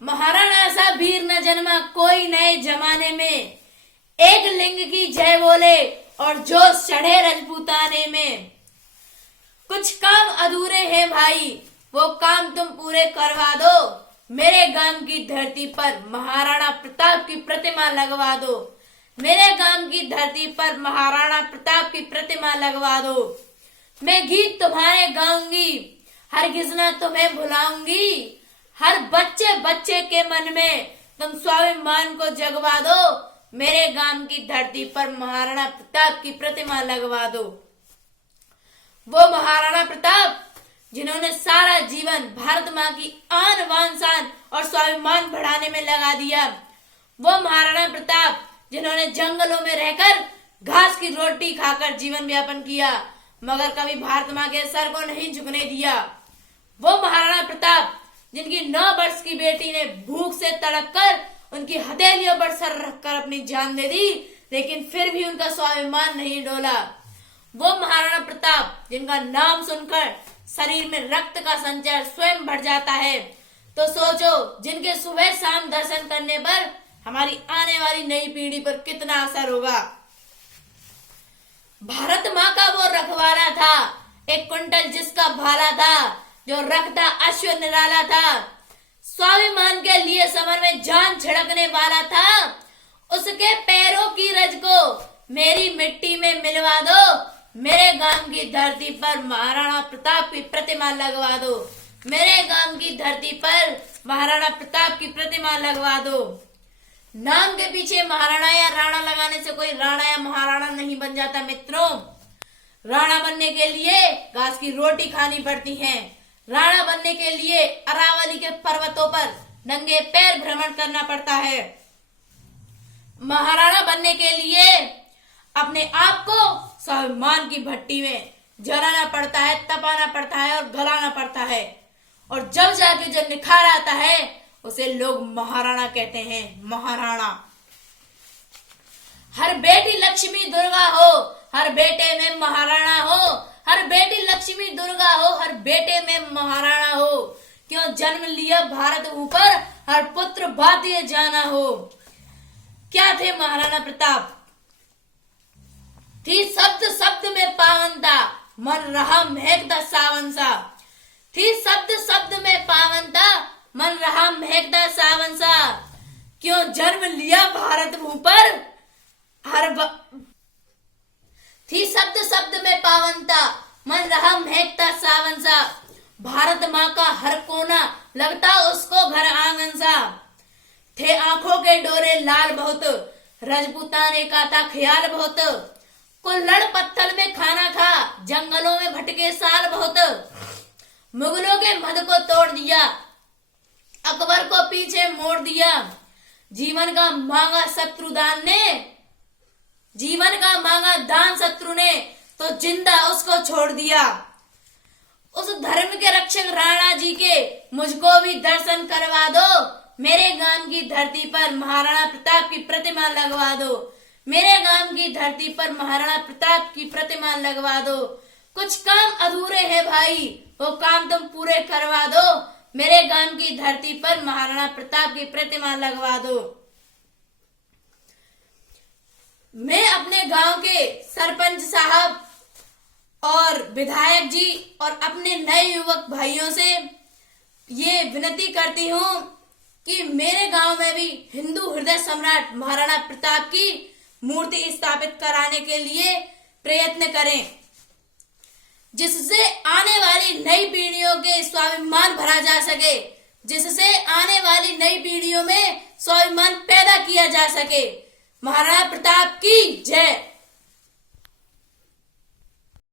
महाराणा सा वीर न जन्मा कोई नए जमाने में, एक लिंग की जय बोले और जोश चढ़े राजपूताने में। कुछ काम अधूरे हैं भाई, वो काम तुम पूरे करवा दो। मेरे गांव की धरती पर महाराणा प्रताप की प्रतिमा लगवा दो। मेरे गांव की धरती पर महाराणा प्रताप की प्रतिमा लगवा दो। मैं गीत तुम्हारे गाऊंगी, हरगिज ना तुम्हें भुलाऊंगी। हर बच्चे बच्चे के मन में तुम स्वाभिमान को जगवा दो। मेरे गांव की धरती पर महाराणा प्रताप की प्रतिमा लगवा दो। वो महाराणा प्रताप जिन्होंने सारा जीवन भारत माँ की आन बान शान और स्वाभिमान बढ़ाने में लगा दिया। वो महाराणा प्रताप जिन्होंने जंगलों में रहकर घास की रोटी खाकर जीवन यापन किया, मगर कभी भारत माँ के सर को नहीं झुकने दिया। वो महाराणा प्रताप जिनकी 9 वर्ष की बेटी ने भूख से तड़प कर उनकी हथेलियों पर सर रखकर अपनी जान दे दी, लेकिन फिर भी उनका स्वाभिमान नहीं डोला। वो महाराणा प्रताप जिनका नाम सुनकर शरीर में रक्त का संचार स्वयं बढ़ जाता है। तो सोचो, जिनके सुबह शाम दर्शन करने पर हमारी आने वाली नई पीढ़ी पर कितना असर होगा। भारत माँ का वो रखवाला था, एक कुंटल जिसका भाला था, जो रखता अश्व निराला था। स्वाभिमान के लिए समर में जान छिड़कने वाला था। उसके पैरों की रज को मेरी मिट्टी में मिलवा दो। मेरे गांव की धरती पर महाराणा प्रताप की प्रतिमा लगवा दो। मेरे गांव की धरती पर महाराणा प्रताप की प्रतिमा लगवा दो। नाम के पीछे महाराणा या राणा लगाने से कोई राणा या महाराणा नहीं बन जाता मित्रों। राणा बनने के लिए घास की रोटी खानी पड़ती है। राणा बनने के लिए अरावली के पर्वतों पर नंगे पैर भ्रमण करना पड़ता है। महाराणा बनने के लिए अपने आप को स्वाभिमान की भट्टी में जलाना पड़ता है, तपाना पड़ता है और गलाना पड़ता है, और जब जाके जो निखार आता है उसे लोग महाराणा कहते हैं। महाराणा। हर बेटी लक्ष्मी दुर्गा हो, हर बेटे में महाराणा हो। हर बेटी लक्ष्मी दुर्गा हो, हर बेटे में महाराणा हो। क्यों जन्म लिया भारत ऊपर, हर पुत्र भारतीय जाना हो। क्या थे महाराणा प्रताप? थी शब्द शब्द में पावनता, मन रहा महकता सावन सा। थी शब्द शब्द में पावनता, मन रहा महकता सावन सा। क्यों जन्म लिया भारत भू पर थी शब्द शब्द में पावनता, मन रहा महकता सावन सा। भारत माँ का हर कोना लगता उसको घर आंगन सा। थे आंखों के डोरे लाल बहुत, राजपूताने का था ख्याल बहुत। कुल्हड़ पत्थर में खाना खा, जंगलों में भटके साल बहुत। मुगलों के मद को तोड़ दिया, अकबर को पीछे मोड़ दिया। जीवन का मांगा शत्रुदान ने, जीवन का मांगा दान शत्रु ने, तो जिंदा उसको छोड़ दिया। उस धर्म के रक्षक राणा जी के मुझको भी दर्शन करवा दो। मेरे गांव की धरती पर महाराणा प्रताप की प्रतिमा लगवा दो। मेरे गांव की धरती पर महाराणा प्रताप की प्रतिमा लगवा दो। कुछ काम अधूरे हैं भाई, वो काम तुम पूरे करवा दो। मेरे गांव की धरती पर महाराणा प्रताप की प्रतिमा लगवा दो। मैं अपने गांव के सरपंच साहब और विधायक जी और अपने नए युवक भाइयों से ये विनती करती हूँ कि मेरे गांव में भी हिंदू हृदय सम्राट महाराणा प्रताप की मूर्ति स्थापित कराने के लिए प्रयत्न करें, जिससे आने वाली नई पीढ़ियों के स्वाभिमान भरा जा सके, जिससे आने वाली नई पीढ़ियों में स्वाभिमान पैदा किया जा सके। महाराणा प्रताप की जय।